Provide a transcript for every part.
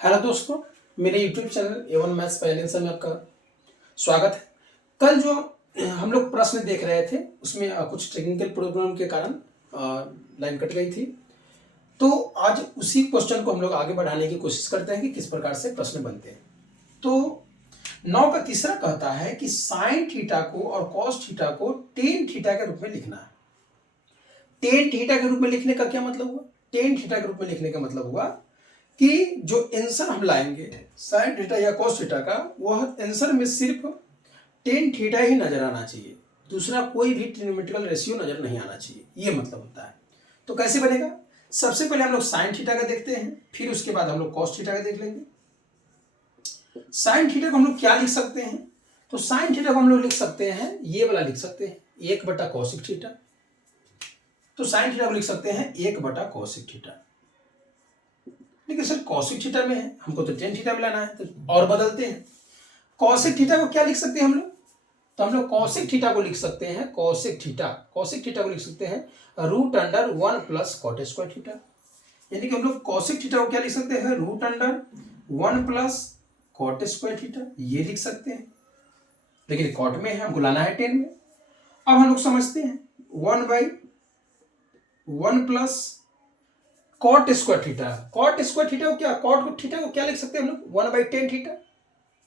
Hello दोस्तों, मेरे YouTube channel A1 maths finance में आपका स्वागत है। कल जो हम लोग प्रश्न देख रहे थे उसमें कुछ टेक्निकल प्रॉब्लम के कारण लाइन कट गई थी। तो आज उसी क्वेश्चन को हम लोग आगे बढ़ाने की कोशिश करते हैं कि किस प्रकार से प्रश्न बनते हैं। तो 9 का तीसरा कहता है कि साइन थीटा को और कॉस थीटा को टेन थीटा के रूप में लिखना है। टेन थीटा के रूप में लिखने का क्या मतलब हुआ? टेन थीटा के रूप में लिखने का मतलब हुआ कि जो आंसर हम लाएंगे साइन थीटा या कॉस थीटा का, वह आंसर में सिर्फ टेन थीटा ही नजर आना चाहिए, दूसरा कोई भी ट्रिग्नोमेट्रिकल रेशियो नजर नहीं आना चाहिए, ये मतलब होता है। तो कैसे बनेगा? सबसे पहले हम लोग साइन थीटा का देखते हैं, फिर उसके बाद हम लोग कॉस थीटा का देख लेंगे। साइन थीटा को हम लोग क्या लिख सकते हैं? तो साइन थीटा को हम लोग लिख सकते हैं, ये वाला लिख सकते हैं 1/cos थीटा। तो साइन थीटा को लिख सकते हैं 1/cos थीटा। लेकिन सर कॉसिक थीटा में है, हमको तो टेन थीटा में लाना है, तो और बदलते हैं। कॉसिक थीटा को क्या लिख सकते हैं हम लोग? तो हम लोग कॉसिक थीटा को लिख सकते हैं, कॉसिक थीटा को लिख सकते हैं √1 + cot स्क्वायर थीटा। यानी कि हम लोग कॉसिक थीटा को क्या लिख सकते हैं? √1 + cot स्क्वायर थीटा, ये लिख सकते हैं। लेकिन कॉट में है, हमको लाना है टेन में। अब हम लोग समझते हैं 1/1 + cot square theta. Cot square theta को क्या, कॉट थीटा को क्या लिख सकते हैं हम लोग? 1/10 थीटा।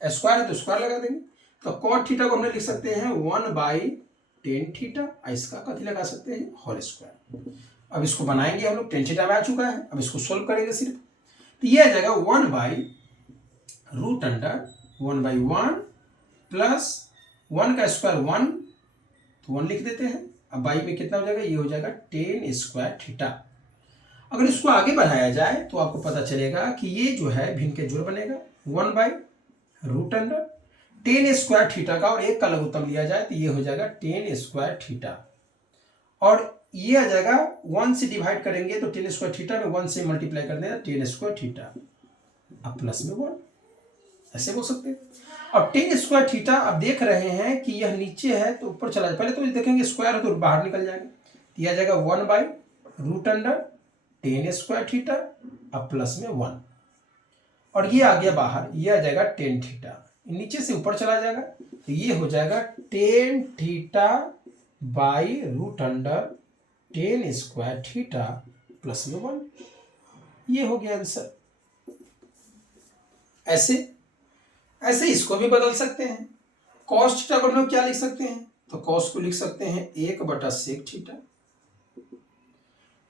स्क्वायर है तो स्क्वायर लगा देंगे। तो कॉट थीटा को हम लोग लिख सकते हैं 1/10 थीटा। इसका कथी लगा सकते हैं? Whole square. अब इसको बनाएंगे हम लोग, टेन थीटा में आ चुका है, अब इसको सोल्व करेंगे सिर्फ। तो ये आ जाएगा 1/√1 प्लस 1 का स्क्वायर 1, तो 1 लिख देते हैं। अब बाई में कितना हो जाएगा? ये हो जाएगा 10 स्क्वायर थीटा। अगर इसको आगे बढ़ाया जाए तो आपको पता चलेगा कि ये जो है भिन्न के जोड़ बनेगा 1/√10 स्क्वायर थीटा का, और एक का लघुत्तम लिया जाए तो ये हो जाएगा 10 स्क्वायर थीटा। और ये आ जाएगा 1 से डिवाइड करेंगे तो 10 स्क्वायर थीटा में 1 से मल्टीप्लाई कर देना 10 स्क्वायर थीटा, अब प्लस में 1, ऐसे बोल सकते हैं। अब 10 स्क्वायर थीटा, अब देख रहे हैं कि यह नीचे है तो ऊपर चला जाए, पहले तो देखेंगे स्क्वायर है तो बाहर निकल जाएगा, तो यह आ जाएगा 1/√10 स्क्वायर थीटा, अब प्लस में 1, और ये आ गया बाहर, ये आ जाएगा 10 थीटा, नीचे से ऊपर चला जाएगा तो ये हो जाएगा 10 theta by √10 square theta plus में 1। ये हो गया आंसर। ऐसे इसको भी बदल सकते हैं। कॉस थीटा को हम क्या लिख सकते हैं? तो कॉस को लिख सकते हैं 1/sec थीटा।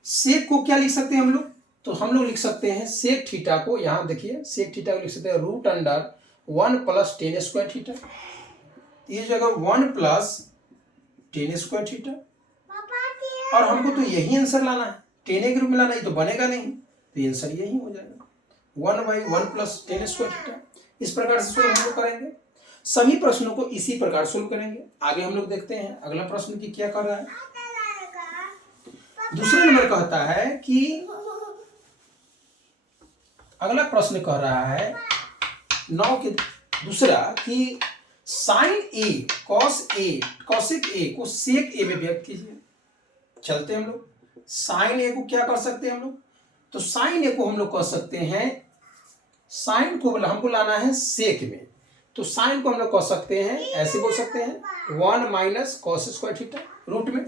सेक को क्या लिख सकते हैं हम लोग? तो हम लोग लिख सकते हैं सेक थीटा को, यहां देखिए सेक थीटा को लिख सकते हैं √1 + 10 स्क्वायर थीटा। ये जगह 1 + 10 स्क्वायर थीटा, और हमको तो यही आंसर लाना है, 10 के रूप में लाना, ये तो बनेगा नहीं, तो ये आंसर यही हो जाएगा 1/1 + 10 स्क्वायर थीटा। इस प्रकार से सोल्व हम लोग करेंगे। सभी प्रश्नों को इसी प्रकार सोल्व करेंगे। आगे हम लोग देखते हैं अगला प्रश्न की क्या कर रहा है। दूसरे नंबर कहता है कि अगला प्रश्न कह रहा है 9 के दूसरा कि साइन ए कॉसिक ए को सेक ए में व्यक्त कीजिए। चलते हम लोग, साइन ए को क्या कर सकते हैं हम लोग? तो साइन ए को हम लोग कह सकते हैं, साइन को हमको लाना है सेक में, तो साइन को हम लोग कह सकते हैं, ऐसे बोल सकते हैं 1 - cos स्क्वायर थीटा रूट में,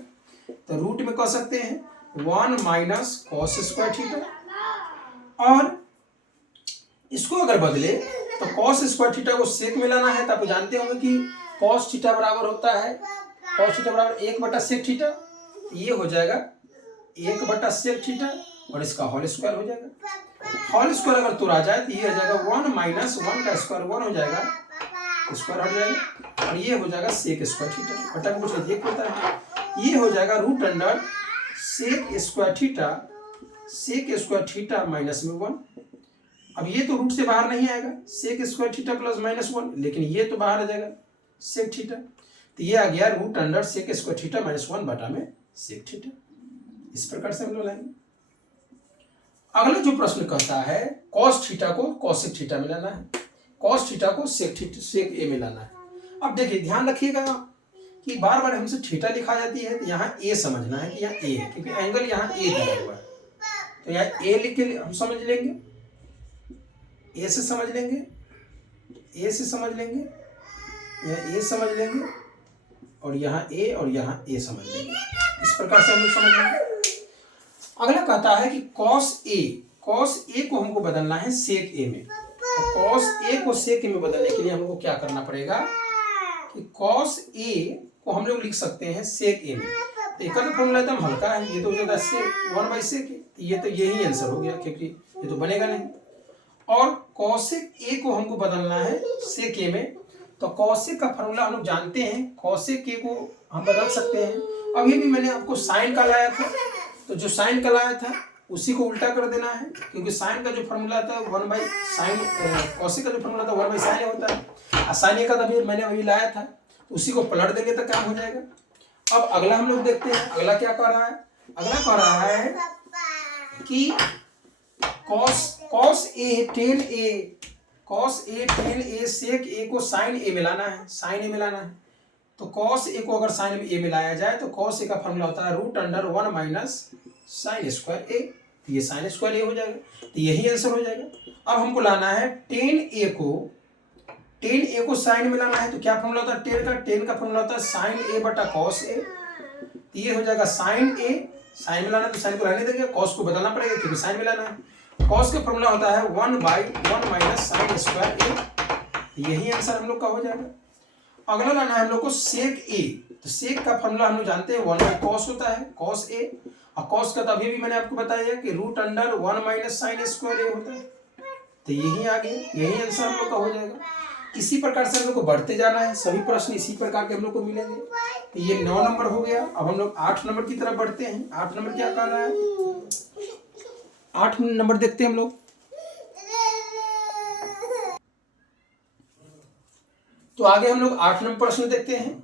तो रूट में कह सकते हैं 1 - cos स्क्वायर थीटा। और इसको अगर बदले तो cos स्क्वायर थीटा को सेक में लाना है, तो आप जानते होंगे कि cos थीटा बराबर होता है, cos थीटा बराबर 1/sec थीटा, ये हो जाएगा 1/sec थीटा, और इसका होल स्क्वायर हो जाएगा। होल स्क्वायर अगर तोड़ा जाए तो ये हो जाएगा 1 - 1 का स्क्वायर 1 हो जाएगा, स्क्वायर हट जाएगा, और ये हो जाएगा सेक स्क्वायर थीटा, बटा में कुछ एक होता है, ये हो जाएगा √sec स्क्वायर थीटा माइनस में 1। अब ये तो रूट से बाहर नहीं आएगा, सेक स्क्वायर थीटा प्लस -1, लेकिन ये तो बाहर आ जाएगा सेक थीटा, तो ये आ गया √sec स्क्वायर थीटा -1 बटा में सेक थीटा। इस प्रकार से हम लोग लाएंगे। अगला जो प्रश्न कहता है कॉस थीटा को कॉसेक थीटा में लाना है, कॉस थीटा को सेक ए में लाना है। अब देखिए ध्यान रखिएगा कि बार बार हमसे थीटा लिखा जाती है, तो यहाँ ए समझना है कि यहाँ ए है, क्योंकि एंगल यहाँ ए दिया हुआ है, तो यहाँ ए लिख के हम समझ लेंगे। ए से समझ लेंगे, ए से समझ लेंगे, यहाँ ए समझ लेंगे और यहाँ ए और यहाँ ए समझ लेंगे। इस प्रकार से हम लोग समझ लेंगे। अगला कहता है कि कॉस ए को हमको बदलना है सेक ए में। तो कॉस ए को सेक ए में बदलने के लिए हम लोग को क्या करना पड़ेगा कि कॉस ए को हम लोग लिख सकते हैं सेक ए में। तो एक तो फॉर्मूला एकदम हल्का है, ये तो हो जाएगा से 1/sec, ये तो यही आंसर हो गया क्योंकि ये तो बनेगा नहीं। और कॉसेक ए को हमको बदलना है सेक ए में। तो कॉसेक का फॉर्मूला हम लोग जानते हैं, कॉसेक ए को हम बदल सकते हैं। अभी भी मैंने आपको साइन का लाया था, तो जो साइन का लाया था उसी को उल्टा कर देना है, क्योंकि साइन का जो फॉर्मूला था 1/sin, कॉसेक का जो फॉर्मूला था 1/sin होता है। साइन ए का तो मैंने अभी लाया था, उसी को पलट देंगे तो काम हो जाएगा। अब अगला हम लोग देखते हैं, अगला क्या कर रहा है। अगला कर रहा है कि कॉस ए टेन ए सेक ए को साइन ए मिलाना है, साइन ए मिलाना है। तो कॉस ए को अगर साइन ए मिलाया जाए तो कॉस ए का फॉर्मूला होता है √1 - sin स्क्वायर ए। ये साइन स्क्वायर ए हो जाएगा, तो यही आंसर हो जाएगा। अब हमको लाना है टेन ए को साइन में लाना है। तो क्या फॉर्मूला होता है टेन का फॉर्मूला होता है साइन ए बटा कॉस ए। तो ये हो जाएगा साइन ए, साइन में लाना तो साइन को रहने देंगे, कॉस को बदलना पड़ेगा क्योंकि साइन में लाना है। कॉस का फॉर्मूला होता है 1/1 - sin स्क्वायर ए। यही आंसर हम लोग का हो जाएगा। अगला लाना है हम लोग को सेक ए। तो सेक का फॉर्मूला हम लोग जानते हैं 1/cos होता है, cos ए। और cos का तो अभी भी मैंने आपको बताया कि √1 - sin स्क्वायर ए होता है। तो यही आ गया, यही आंसर हम लोग का हो जाएगा। इसी प्रकार से हम लोग को बढ़ते जाना है, सभी प्रश्न इसी प्रकार के हम लोग को मिलेंगे। तो ये 9 नंबर हो गया। अब हम लोग 8 नंबर की तरफ बढ़ते हैं। 8 नंबर क्या कर रहा है, 8 नंबर देखते हैं हम लोग। तो आगे हम लोग 8 नंबर प्रश्न देखते हैं।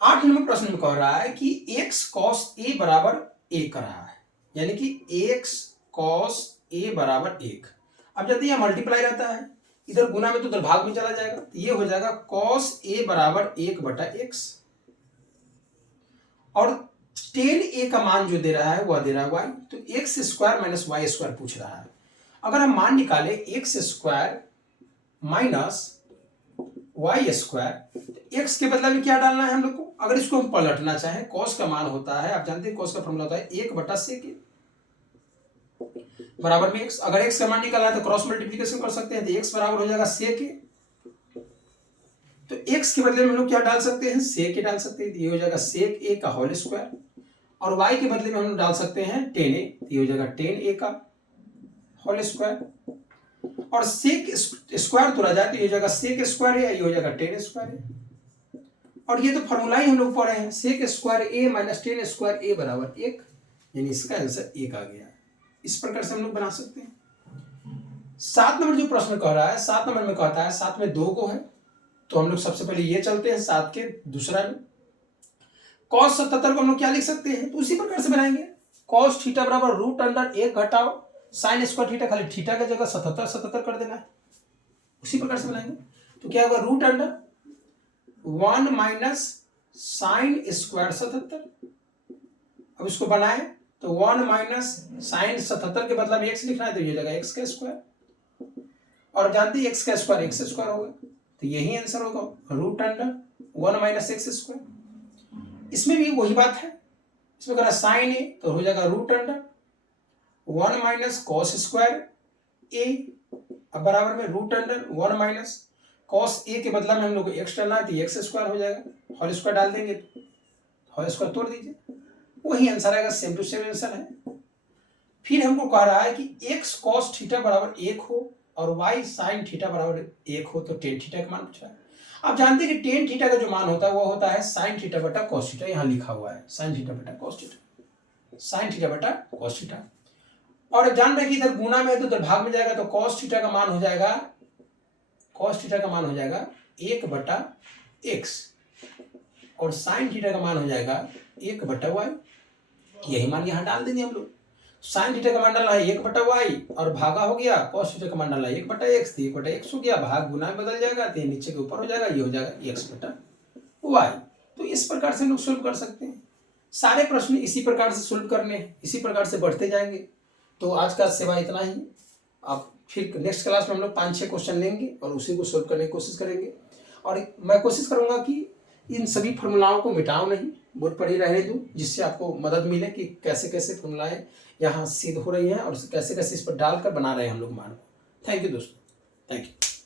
8 नंबर प्रश्न में कह रहा है कि x cos a बराबर 1 कर रहा है, यानी कि x cos a बराबर 1। अब यदि यह मल्टीप्लाई रहता है, इधर गुना में तो उधर भाग में चला जाएगा, तो ये हो जाएगा cos a बराबर 1/x। और टेन ए का मान जो दे रहा है वह दे रहा है y। तो x² - y² पूछ रहा है। अगर हम मान निकाले x² - y², x के बदले में क्या डालना है हम लोग को। अगर इसको हम पलटना चाहें, cos का मान होता है, आप जानते हैं cos का फॉर्मूला होता है 1/sec बराबर में x। अगर x का मान निकालना है तो क्रॉस मल्टीप्लिकेशन कर सकते हैं, तो x बराबर हो जाएगा sec। तो x के बदले में हम लोग क्या डाल सकते हैं, sec डाल सकते हैं, तो ये हो जाएगा sec a का होल स्क्वायर। और y के बदले में हम लोग डाल सकते हैं tan a, तो ये हो जाएगा tan a का होल स्क्वायर। और sec स्क्वायर तोड़ा जाए तो ये हो जाएगा sec स्क्वायर a, ये हो जाएगा tan स्क्वायर a। और ये तो फॉर्मूला ही हम लोग पढ़े हैं, sec square a - tan square a बराबर 1, यानी इसका आंसर 1 आ गया। इस प्रकार से हम लोग बना सकते हैं। 7 नंबर जो प्रश्न कह रहा है, 7 नंबर में कहता है 7 में 2 को है, तो हम लोग सबसे पहले ये चलते हैं 7 के दूसरा में। cos 77 को हम लोग क्या लिख सकते हैं, तो उसी प्रकार से बनाएंगे। cos थीटा बराबर √1 घटाओ sin स्क्वायर थीटा, खाली थीटा की जगह 77 कर देना है, उसी प्रकार से बनाएंगे। तो क्या होगा √1 - sin स्क्वायर 77। अब इसको बनाए तो 1 - sin 77 के बदला में x लिखना है, तो ये जाएगा x का स्क्वायर। और जानते हैं x का स्क्वायर x स्क्वायर होगा, तो यही आंसर होगा √1 - x²। इसमें भी वही बात है, इसमें करा साइन ए तो हो जाएगा √1 - cos स्क्वायर ए। अब बराबर में √1 - cos ए के बदला में हम लोग को x डालना है, तो x² हो जाएगा। होल स्क्वायर डाल देंगे, होल स्क्वायर तोड़ दीजिए, वही आंसर आएगा, सेम टू सेम आंसर है। फिर हमको कह रहा है कि x cos थीटा बराबर 1 हो और y sin थीटा बराबर 1 हो, तो tan थीटा का मान पूछा है। आप जानते हैं कि tan थीटा का जो मान होता है वो होता है sin थीटा बटा cos थीटा, यहाँ लिखा हुआ है sin थीटा बटा cos थीटा, sin थीटा बटा cos थीटा। और जान रहे कि इधर गुना में है तो उधर भाग में जाएगा, तो cos थीटा का मान हो जाएगा, cos थीटा का मान हो जाएगा 1/x और sin थीटा का मान हो जाएगा 1/y। यही मान यहाँ डाल देंगे हम लोग। साइन थीटा का मान डाला है 1/y और भागा हो गया, cos थीटा का मान डाला है 1/x, तो 1/x हो गया, भाग गुना में बदल जाएगा, तो नीचे के ऊपर हो जाएगा, ये हो जाएगा x/y। तो इस प्रकार से हम लोग सोल्व कर सकते हैं। सारे प्रश्न इसी प्रकार से सोल्व करने हैं, इसी प्रकार से बढ़ते जाएंगे। तो आज का सेवा इतना ही। आप फिर नेक्स्ट क्लास में हम लोग 5-6 क्वेश्चन लेंगे और उसी को सोल्व करने की कोशिश करेंगे। और मैं कोशिश करूँगा कि इन सभी फॉर्मूलाओं को मिटाओ नहीं, बोर्ड पर ही रहने दूँ, जिससे आपको मदद मिले कि कैसे कैसे फॉर्मूलाएँ यहाँ सिद्ध हो रही हैं और कैसे कैसे इस पर डालकर बना रहे हैं हम लोग मान को। थैंक यू दोस्तों, थैंक यू।